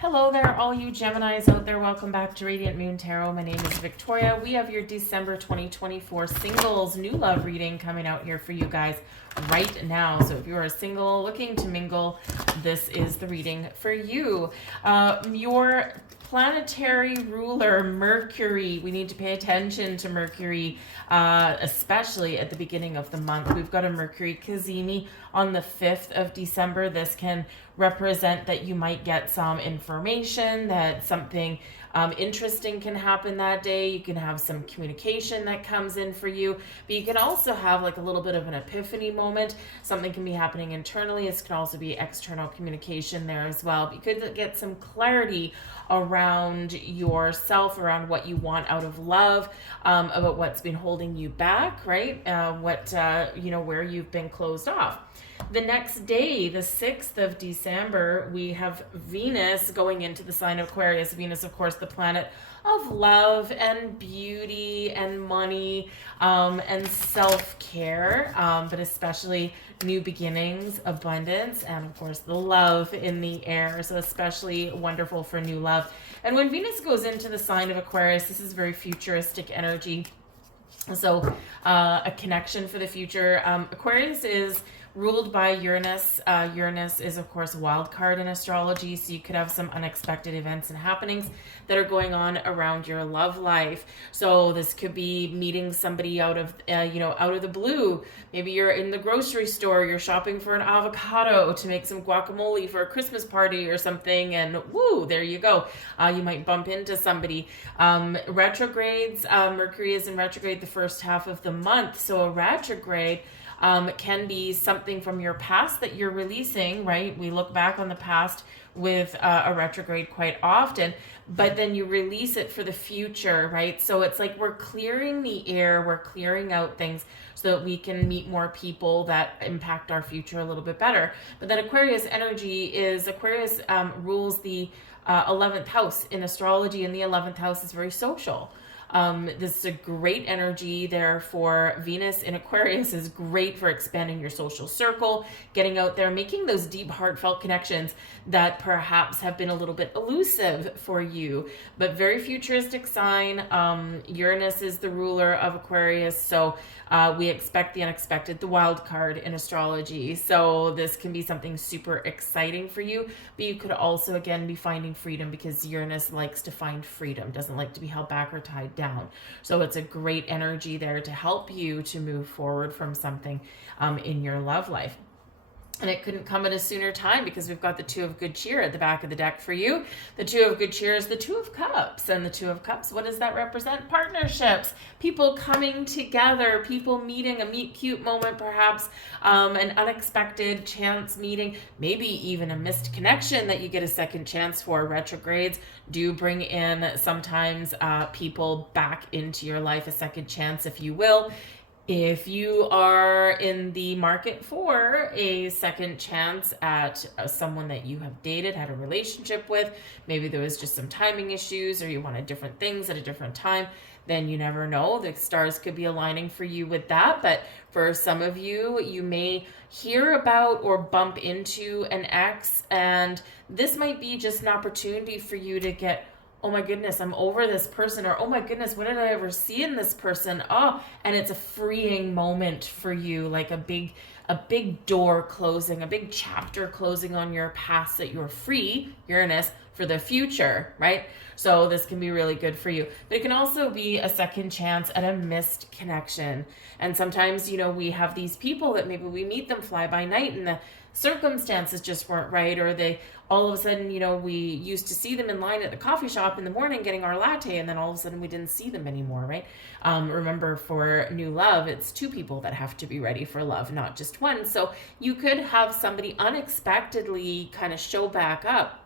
Hello there, all you Geminis out there. Welcome back to Radiant Moon Tarot. My name is Victoria. We have your December 2024 singles new love reading coming out here for you guys right now. So if you are single looking to mingle, this is the reading for you. Your planetary ruler, Mercury. We need to pay attention to Mercury, especially at the beginning of the month. We've got a Mercury Kazemi on the 5th of December. This can represent that you might get some information, that something interesting can happen that day. You can have some communication that comes in for you, but you can also have like a little bit of an epiphany moment. Something can be happening internally. This can also be external communication there as well. But you could get some clarity around yourself, around what you want out of love, about what's been holding you back, right? Where you've been closed off. The next day, the 6th of December, we have Venus going into the sign of Aquarius. Venus, of course, the planet of love and beauty and money and self-care, but especially new beginnings, abundance, and of course the love in the air. So especially wonderful for new love. And when Venus goes into the sign of Aquarius, this is very futuristic energy. So a connection for the future. Aquarius is ruled by Uranus. Uranus is, of course, a wild card in astrology, so you could have some unexpected events and happenings that are going on around your love life. So this could be meeting somebody out of the blue. Maybe you're in the grocery store, you're shopping for an avocado to make some guacamole for a Christmas party or something, and woo, there you go. You might bump into somebody. Retrogrades, Mercury is in retrograde the first half of the month, so a retrograde can be something from your past that you're releasing, right? We look back on the past with a retrograde quite often, but then you release it for the future, right? So it's like we're clearing the air, we're clearing out things so that we can meet more people that impact our future a little bit better. But then Aquarius rules the 11th house in astrology, and the 11th house is very social. This is a great energy there for Venus in Aquarius. Is great for expanding your social circle, getting out there, making those deep, heartfelt connections that perhaps have been a little bit elusive for you, but very futuristic sign. Uranus is the ruler of Aquarius, so we expect the unexpected, the wild card in astrology. So this can be something super exciting for you, but you could also, again, be finding freedom, because Uranus likes to find freedom, doesn't like to be held back or tied down. So it's a great energy there to help you to move forward from something in your love life. And it couldn't come at a sooner time, because we've got the Two of Good Cheer at the back of the deck for you. The Two of Good Cheer is the Two of Cups. And the Two of Cups, what does that represent? Partnerships, people coming together, people meeting, a meet cute moment perhaps, an unexpected chance meeting, maybe even a missed connection that you get a second chance for. Retrogrades do bring in sometimes people back into your life, a second chance, if you will. If you are in the market for a second chance at someone that you have dated, had a relationship with, maybe there was just some timing issues, or you wanted different things at a different time, then you never know. The stars could be aligning for you with that. But for some of you, you may hear about or bump into an ex, and this might be just an opportunity for you to get, oh my goodness, I'm over this person, or oh my goodness, what did I ever see in this person? Oh, and it's a freeing moment for you, like a big door closing, a big chapter closing on your past, that you're free, Uranus, for the future, right? So this can be really good for you. But it can also be a second chance at a missed connection. And sometimes, we have these people that maybe we meet them fly by night, and the circumstances just weren't right, or they all of a sudden, we used to see them in line at the coffee shop in the morning getting our latte, and then all of a sudden we didn't see them anymore, right? Remember, for new love, it's two people that have to be ready for love, not just one. So you could have somebody unexpectedly kind of show back up,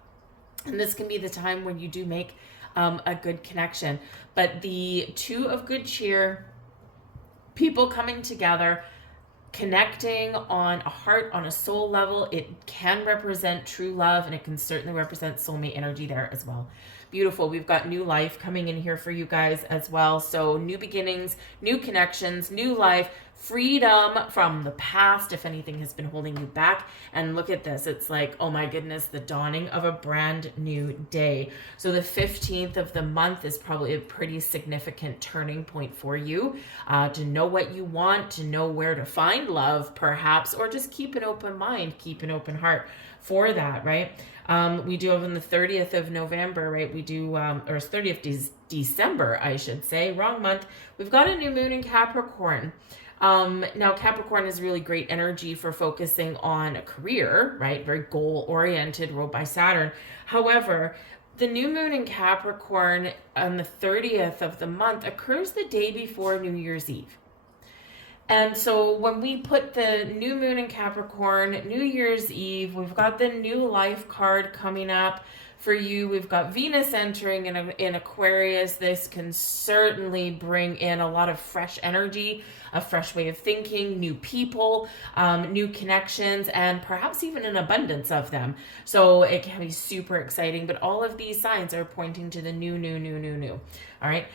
and this can be the time when you do make a good connection. But the Two of Good Cheer, people coming together, connecting on a heart, on a soul level, it can represent true love, and it can certainly represent soulmate energy there as well. Beautiful. We've got new life coming in here for you guys as well. So new beginnings, new connections, new life, freedom from the past, if anything has been holding you back. And look at this. It's like, oh my goodness, the dawning of a brand new day. So the 15th of the month is probably a pretty significant turning point for you, to know what you want, to know where to find love, perhaps, or just keep an open mind, keep an open heart for that, right? We do have on the 30th of November, right? We do, or 30th December, I should say, wrong month. We've got a new moon in Capricorn. Now Capricorn is really great energy for focusing on a career, right? Very goal oriented, ruled by Saturn. However, the new moon in Capricorn on the 30th of the month occurs the day before New Year's Eve. And so when we put the new moon in Capricorn, New Year's Eve, we've got the new life card coming up for you. We've got Venus entering in Aquarius. This can certainly bring in a lot of fresh energy, a fresh way of thinking, new people, new connections, and perhaps even an abundance of them. So it can be super exciting, but all of these signs are pointing to the new. All right.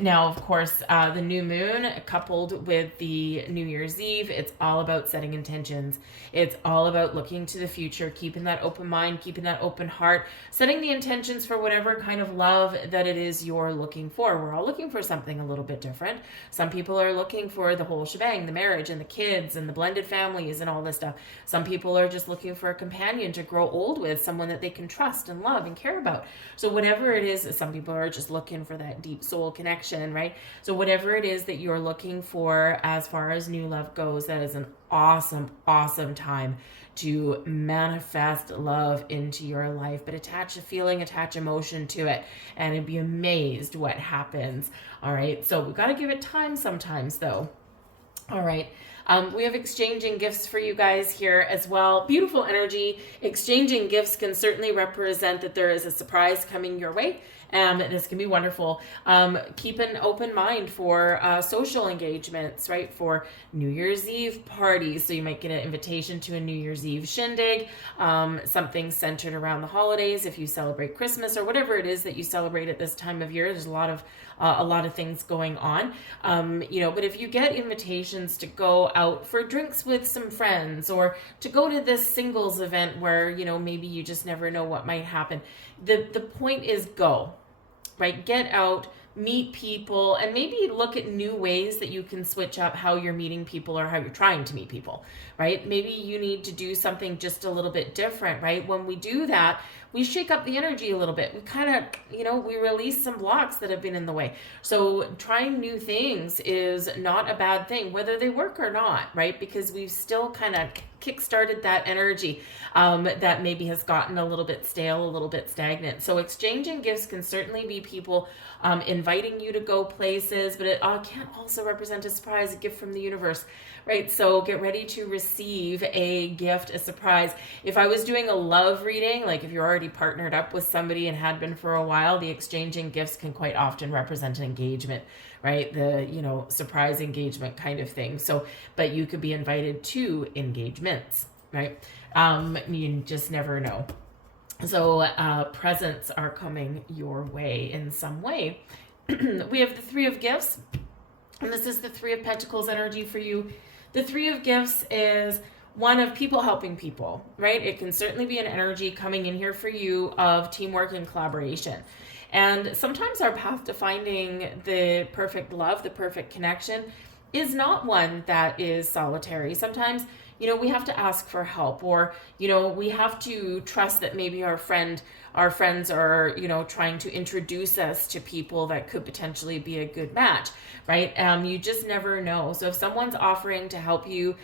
Now, of course, the new moon coupled with the New Year's Eve, it's all about setting intentions. It's all about looking to the future, keeping that open mind, keeping that open heart, setting the intentions for whatever kind of love that it is you're looking for. We're all looking for something a little bit different. Some people are looking for the whole shebang, the marriage and the kids and the blended families and all this stuff. Some people are just looking for a companion to grow old with, someone that they can trust and love and care about. So whatever it is, some people are just looking for that deep soul connection, right? So whatever it is that you're looking for as far as new love goes, that is an awesome time to manifest love into your life, but attach a feeling, attach emotion to it, and you'd be amazed what happens. All right. So we got to give it time sometimes though. All right. We have exchanging gifts for you guys here as well. Beautiful energy. Exchanging gifts can certainly represent that there is a surprise coming your way. This can be wonderful. Keep an open mind for social engagements, right? For New Year's Eve parties. So you might get an invitation to a New Year's Eve shindig, something centered around the holidays. If you celebrate Christmas or whatever it is that you celebrate at this time of year, there's a lot of things going on. But if you get invitations to go out for drinks with some friends or to go to this singles event where, maybe you just never know what might happen. The point is go, right? Get out, meet people, and maybe look at new ways that you can switch up how you're meeting people or how you're trying to meet people, right? Maybe you need to do something just a little bit different, right? When we do that, we shake up the energy a little bit. We kind of, we release some blocks that have been in the way. So trying new things is not a bad thing, whether they work or not, right? Because we've still kind of kickstarted that energy that maybe has gotten a little bit stale, a little bit stagnant. So exchanging gifts can certainly be people inviting you to go places, but it can also represent a surprise, a gift from the universe, right? So get ready to receive a gift, a surprise. If I was doing a love reading, like if you're already partnered up with somebody and had been for a while, the exchanging gifts can quite often represent an engagement, right? The, surprise engagement kind of thing. So, but you could be invited to engagements, right? You just never know. So presents are coming your way in some way. We have the Three of Gifts, and this is the Three of Pentacles energy for you. The Three of Gifts is one of people helping people, right? It can certainly be an energy coming in here for you of teamwork and collaboration. And sometimes our path to finding the perfect love, the perfect connection, is not one that is solitary. Sometimes, we have to ask for help, or, we have to trust that maybe our friends are, trying to introduce us to people that could potentially be a good match, right? You just never know. So if someone's offering to help you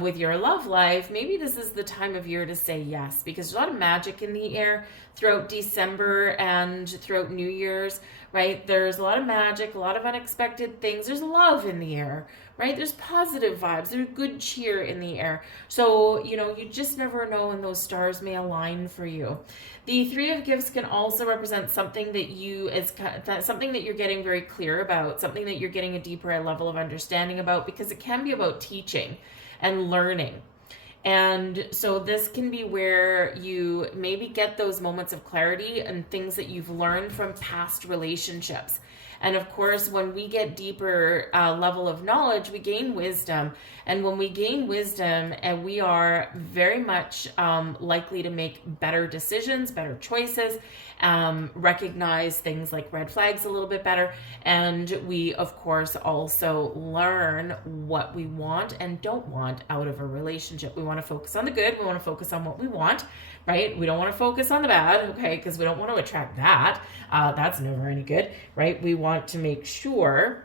with your love life, maybe this is the time of year to say yes, because there's a lot of magic in the air throughout December and throughout New Year's, right? There's a lot of magic, a lot of unexpected things. There's love in the air, right? There's positive vibes. There's good cheer in the air. So, you just never know when those stars may align for you. The Three of Gifts can also represent something that something that you're getting very clear about, something that you're getting a deeper level of understanding about, because it can be about teaching and learning. And so this can be where you maybe get those moments of clarity and things that you've learned from past relationships. And of course, when we get deeper level of knowledge, we gain wisdom. And when we gain wisdom, and we are very much likely to make better decisions, better choices, recognize things like red flags a little bit better. And we, of course, also learn what we want and don't want out of a relationship. We want to focus on the good. We want to focus on what we want, right? We don't want to focus on the bad, okay? Because we don't want to attract that. That's never any good, right? We want to make sure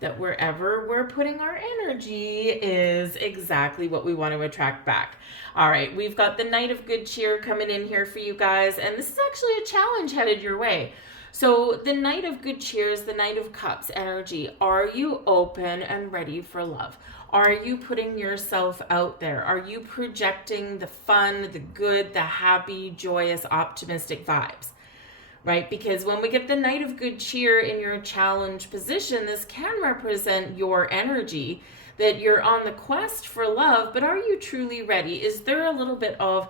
that wherever we're putting our energy is exactly what we want to attract back. All right, we've got the Knight of Good Cheer coming in here for you guys, and this is actually a challenge headed your way. So the Knight of Good Cheer is the Knight of Cups energy. Are you open and ready for love? Are you putting yourself out there? Are you projecting the fun, the good, the happy, joyous, optimistic vibes? Right? Because when we get the Knight of Good Cheer in your challenge position, this can represent your energy, that you're on the quest for love, but are you truly ready? Is there a little bit of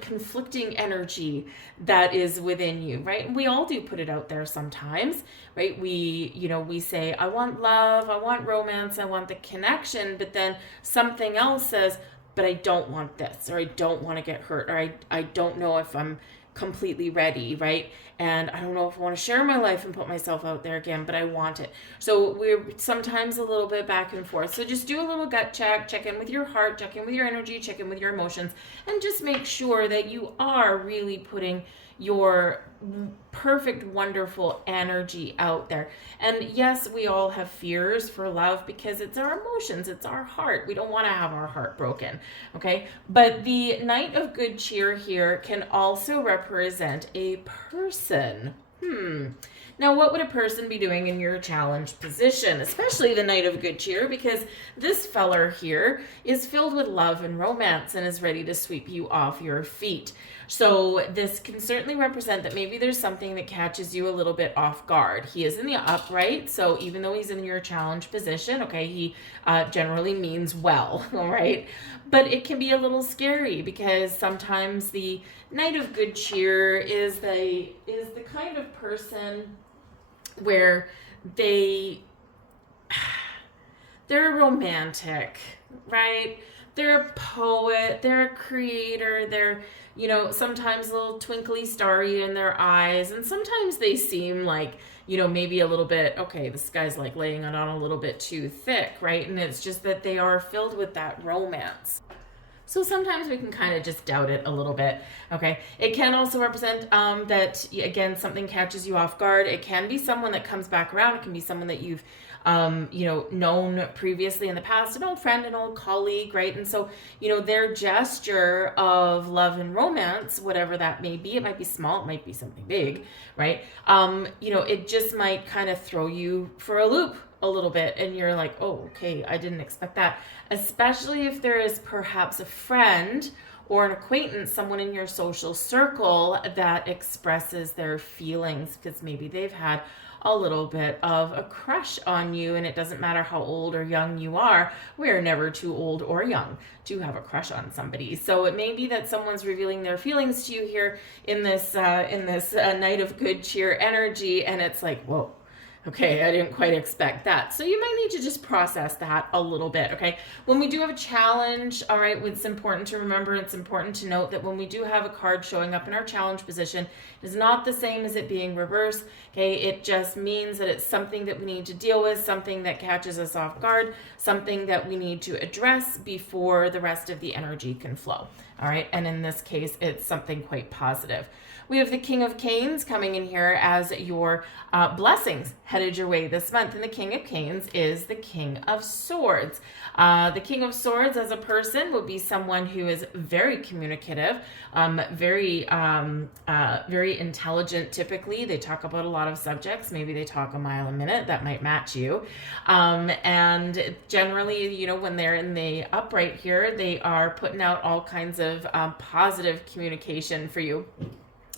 conflicting energy that is within you, right? And we all do put it out there sometimes, right? We say, I want love, I want romance, I want the connection, but then something else says, but I don't want this, or I don't want to get hurt, or I don't know if I'm completely ready, right? And I don't know if I want to share my life and put myself out there again, but I want it. So we're sometimes a little bit back and forth. So just do a little gut check in with your heart, check in with your energy, check in with your emotions, and just make sure that you are really putting your perfect, wonderful energy out there. And yes, we all have fears for love because it's our emotions, it's our heart. We don't want to have our heart broken, okay? But the Knight of Good Cheer here can also represent a person. Now, what would a person be doing in your challenge position, especially the Knight of Good Cheer? Because this feller here is filled with love and romance and is ready to sweep you off your feet. So this can certainly represent that maybe there's something that catches you a little bit off guard. He is in the upright, so even though he's in your challenge position, okay, he generally means well, all right? But it can be a little scary because sometimes the Knight of Good Cheer is the kind of person where they're romantic, right? They're a poet, they're a creator, they're, sometimes a little twinkly starry in their eyes, and sometimes they seem like, maybe a little bit, okay, this guy's like laying it on a little bit too thick, right? And it's just that they are filled with that romance. So sometimes we can kind of just doubt it a little bit, okay? It can also represent that, again, something catches you off guard. It can be someone that comes back around. It can be someone that you've, known previously in the past, an old friend, an old colleague, right? And so, their gesture of love and romance, whatever that may be, it might be small, it might be something big, right? It just might kind of throw you for a loop a little bit, and you're like, oh, okay, I didn't expect that. Especially if there is perhaps a friend or an acquaintance, someone in your social circle that expresses their feelings because maybe they've had a little bit of a crush on you, and it doesn't matter how old or young you are. We're never too old or young to have a crush on somebody. So it may be that someone's revealing their feelings to you here in this Knight of Good Cheer energy, and it's like, whoa. Okay, I didn't quite expect that. So you might need to just process that a little bit, okay? When we do have a challenge, all right, it's important to remember, it's important to note that when we do have a card showing up in our challenge position, it is not the same as it being reversed, okay? It just means that it's something that we need to deal with, something that catches us off guard, something that we need to address before the rest of the energy can flow, all right? And in this case, it's something quite positive. We have the King of Canes coming in here as your blessings headed your way this month. And the King of Canes is the King of Swords. The King of Swords as a person would be someone who is very communicative, very intelligent typically. They talk about a lot of subjects. Maybe they talk a mile a minute. That might match you. And generally, when they're in the upright here, they are putting out all kinds of positive communication for you.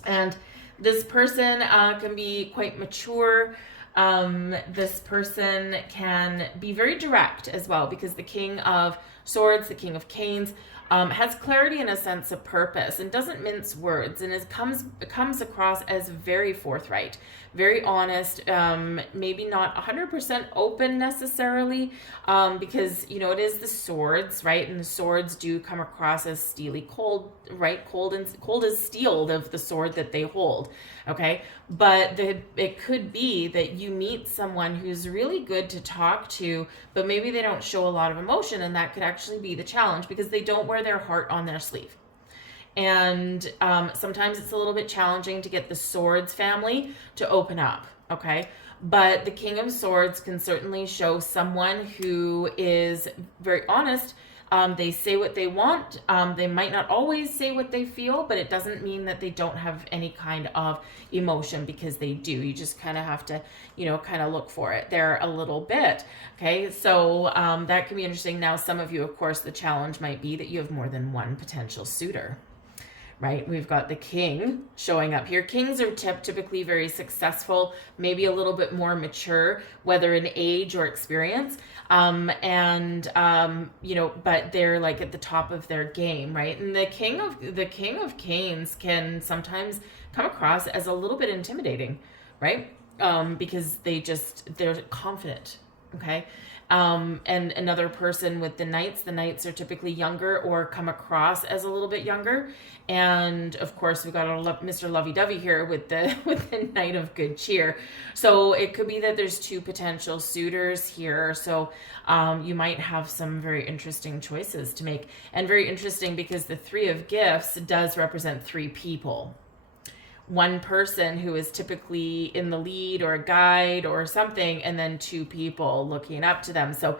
And this person can be quite mature, This person can be very direct as well, because the King of Swords, the King of Canes, has clarity and a sense of purpose and doesn't mince words, and comes across as very forthright, very honest, maybe not 100% open necessarily, because, you know, it is the swords, right? And the swords do come across as steely cold, right? Cold as steel of the sword that they hold, okay? But it could be that you meet someone who's really good to talk to, but maybe they don't show a lot of emotion, and that could actually be the challenge, because they don't wear their heart on their sleeve. And sometimes it's a little bit challenging to get the Swords family to open up, okay? But the King of Swords can certainly show someone who is very honest. They say what they want. They might not always say what they feel, but it doesn't mean that they don't have any kind of emotion, because they do. You just kind of have to, you know, kind of look for it there a little bit. Okay, so that can be interesting. Now, some of you, of course, the challenge might be that you have more than one potential suitor. Right, we've got the king showing up here. Kings are typically very successful, maybe a little bit more mature, whether in age or experience, you know, but they're like at the top of their game, right? And the king of Canes can sometimes come across as a little bit intimidating, right? Because they're confident, okay? And another person with the knights are typically younger or come across as a little bit younger. And of course, we've got Mr. Lovey-Dovey here with the Knight of Good Cheer. So it could be that there's two potential suitors here. So you might have some very interesting choices to make. And very interesting, because the Three of Gifts does represent three people. One person who is typically in the lead or a guide or something, and then two people looking up to them. So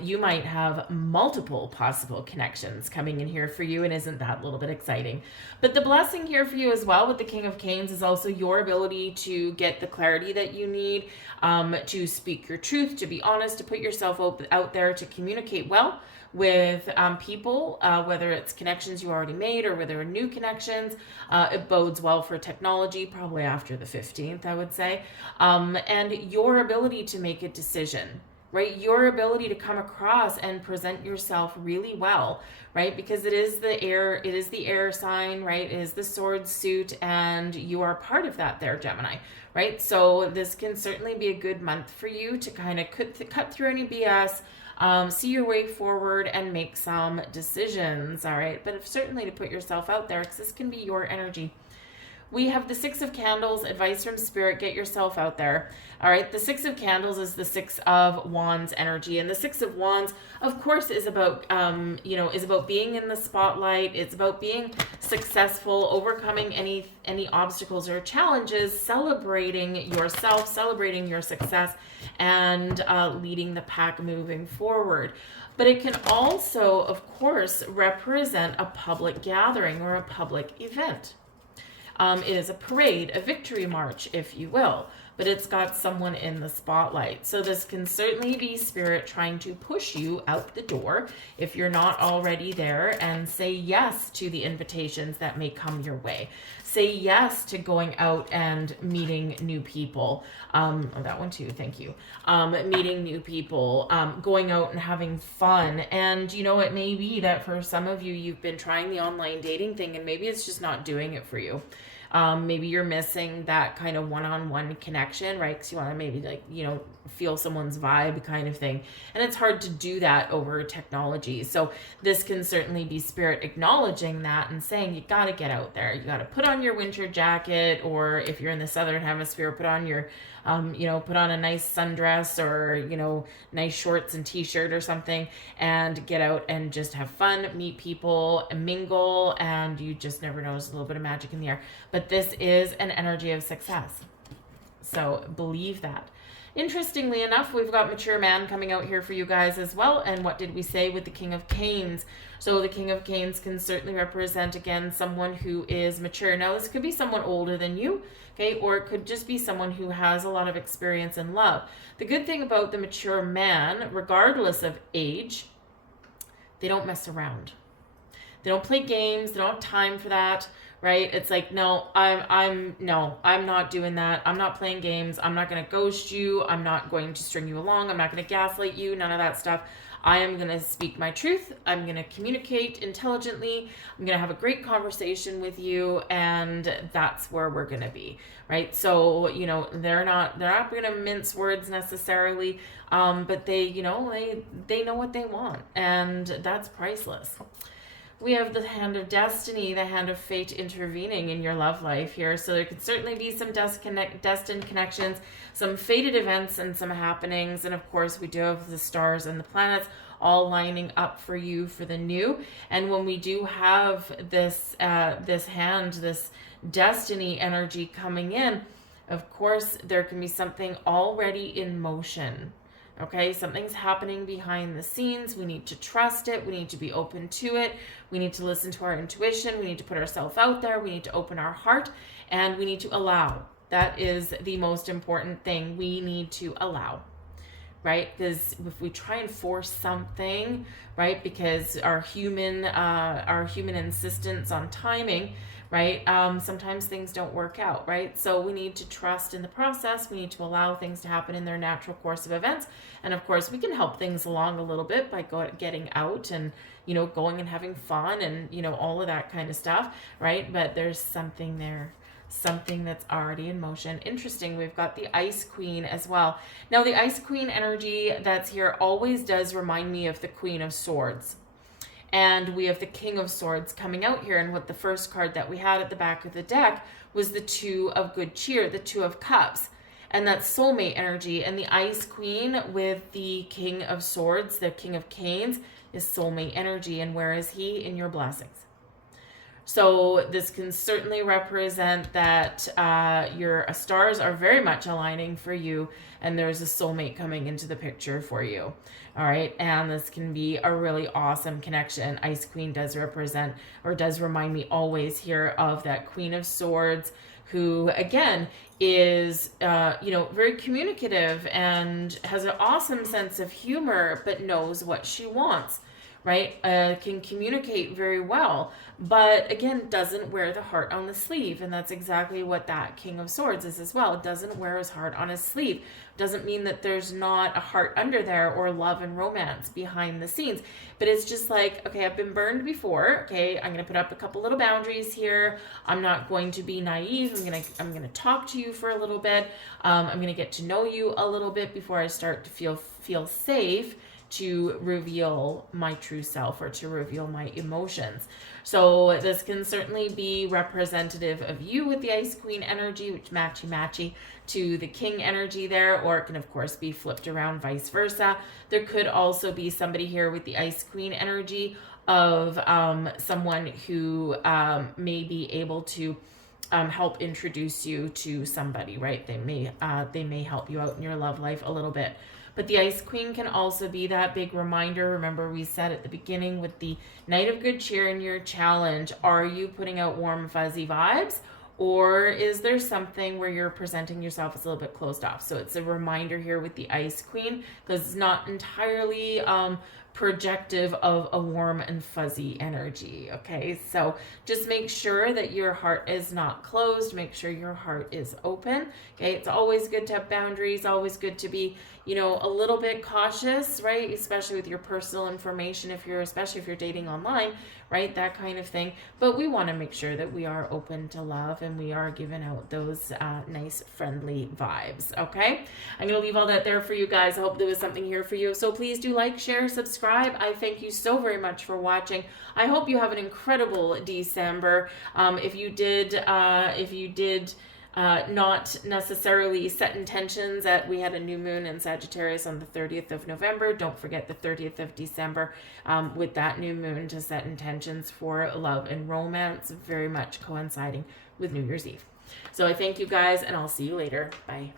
you might have multiple possible connections coming in here for you, and isn't that a little bit exciting? But the blessing here for you as well with the King of Canes is also your ability to get the clarity that you need, to speak your truth, to be honest, to put yourself out there, to communicate well with people, whether it's connections you already made or whether new connections. It bodes well for technology, probably after the 15th, I would say. And your ability to make a decision, right? Your ability to come across and present yourself really well, right? Because it is the air sign, right? It is the sword suit, and you are part of that there, Gemini, right? So this can certainly be a good month for you to kind of cut through any BS, see your way forward and make some decisions, all right? But certainly to put yourself out there, because this can be your energy. We have the Six of Candles, advice from Spirit, get yourself out there. All right, the Six of Candles is the Six of Wands energy. And the Six of Wands, of course, is about, is about being in the spotlight. It's about being successful, overcoming any obstacles or challenges, celebrating yourself, celebrating your success, and leading the pack moving forward. But it can also, of course, represent a public gathering or a public event. It is a parade, a victory march, if you will, but it's got someone in the spotlight. So this can certainly be Spirit trying to push you out the door if you're not already there, and say yes to the invitations that may come your way. Say yes to going out and meeting new people. That one too, thank you. Meeting new people, going out and having fun. And you know, it may be that for some of you, you've been trying the online dating thing and maybe it's just not doing it for you. Maybe you're missing that kind of one-on-one connection, right? Because you want to maybe feel someone's vibe kind of thing. And it's hard to do that over technology. So this can certainly be Spirit acknowledging that and saying, you got to get out there. You got to put on your winter jacket, or if you're in the Southern Hemisphere, put on your, put on a nice sundress or, nice shorts and t-shirt or something, and get out and just have fun, meet people, and mingle, and you just never know. There's a little bit of magic in the air. But this is an energy of success. So believe that. Interestingly enough, we've got Mature Man coming out here for you guys as well. And what did we say with the King of Canes? So the King of Canes can certainly represent, again, someone who is mature. Now, this could be someone older than you, okay? Or it could just be someone who has a lot of experience in love. The good thing about the mature man, regardless of age, they don't mess around. They don't play games. They don't have time for that, right? It's like, no, I'm not doing that. I'm not playing games. I'm not going to ghost you. I'm not going to string you along. I'm not going to gaslight you. None of that stuff. I am going to speak my truth. I'm going to communicate intelligently. I'm going to have a great conversation with you, and that's where we're going to be, right? So, you know, they're not going to mince words necessarily, but they, you know, they know what they want, and that's priceless. We have the hand of destiny, the hand of fate intervening in your love life here. So there could certainly be some destined connections, some fated events and some happenings. And of course, we do have the stars and the planets all lining up for you for the new. And when we do have this hand, this destiny energy coming in, of course, there can be something already in motion. Okay, something's happening behind the scenes. We need to trust it. We need to be open to it. We need to listen to our intuition. We need to put ourselves out there. We need to open our heart, and we need to allow. That is the most important thing. We need to allow, right? Because if we try and force something, right, because our human insistence on timing, right? Sometimes things don't work out, right? So we need to trust in the process. We need to allow things to happen in their natural course of events. And of course, we can help things along a little bit by getting out and, you know, going and having fun and, you know, all of that kind of stuff, right? But there's something there, something that's already in motion. Interesting. We've got the Ice Queen as well. Now, the Ice Queen energy that's here always does remind me of the Queen of Swords. And we have the King of Swords coming out here. And what the first card that we had at the back of the deck was the Two of Good Cheer, the Two of Cups. And that's soulmate energy. And the Ice Queen with the King of Swords, the King of Canes, is soulmate energy. And where is he? In your blessings. So this can certainly represent that your stars are very much aligning for you, and there's a soulmate coming into the picture for you. All right, and this can be a really awesome connection. Ice Queen does represent, or does remind me always here of that Queen of Swords, who again is very communicative and has an awesome sense of humor, but knows what she wants. Right? Can communicate very well, but again, doesn't wear the heart on the sleeve. And that's exactly what that King of Swords is as well. Doesn't wear his heart on his sleeve. Doesn't mean that there's not a heart under there or love and romance behind the scenes. But it's just like, okay, I've been burned before. Okay, I'm going to put up a couple little boundaries here. I'm not going to be naive. I'm going to talk to you for a little bit. I'm going to get to know you a little bit before I start to feel safe to reveal my true self or to reveal my emotions. So this can certainly be representative of you with the Ice Queen energy, which matchy to the King energy there, or it can of course be flipped around, vice versa. There could also be somebody here with the Ice Queen energy of someone who may be able to help introduce you to somebody, right? They may help you out in your love life a little bit. But the Ice Queen can also be that big reminder. Remember, we said at the beginning with the Knight of Good Cheer in your challenge, are you putting out warm, fuzzy vibes? Or is there something where you're presenting yourself as a little bit closed off? So it's a reminder here with the Ice Queen, because it's not entirely projective of a warm and fuzzy energy. Okay, so just make sure that your heart is not closed. Make sure your heart is open. Okay, it's always good to have boundaries, always good to be, you know, a little bit cautious, right? Especially with your personal information, especially if you're dating online, right? That kind of thing. But we want to make sure that we are open to love and we are giving out those nice, friendly vibes. Okay, I'm going to leave all that there for you guys. I hope there was something here for you. So please do like, share, subscribe. I thank you so very much for watching. I hope you have an incredible December. If you did not necessarily set intentions we had a new moon in Sagittarius on the 30th of November. Don't forget the 30th of December with that new moon to set intentions for love and romance, very much coinciding with New Year's Eve. So I thank you guys, and I'll see you later. Bye.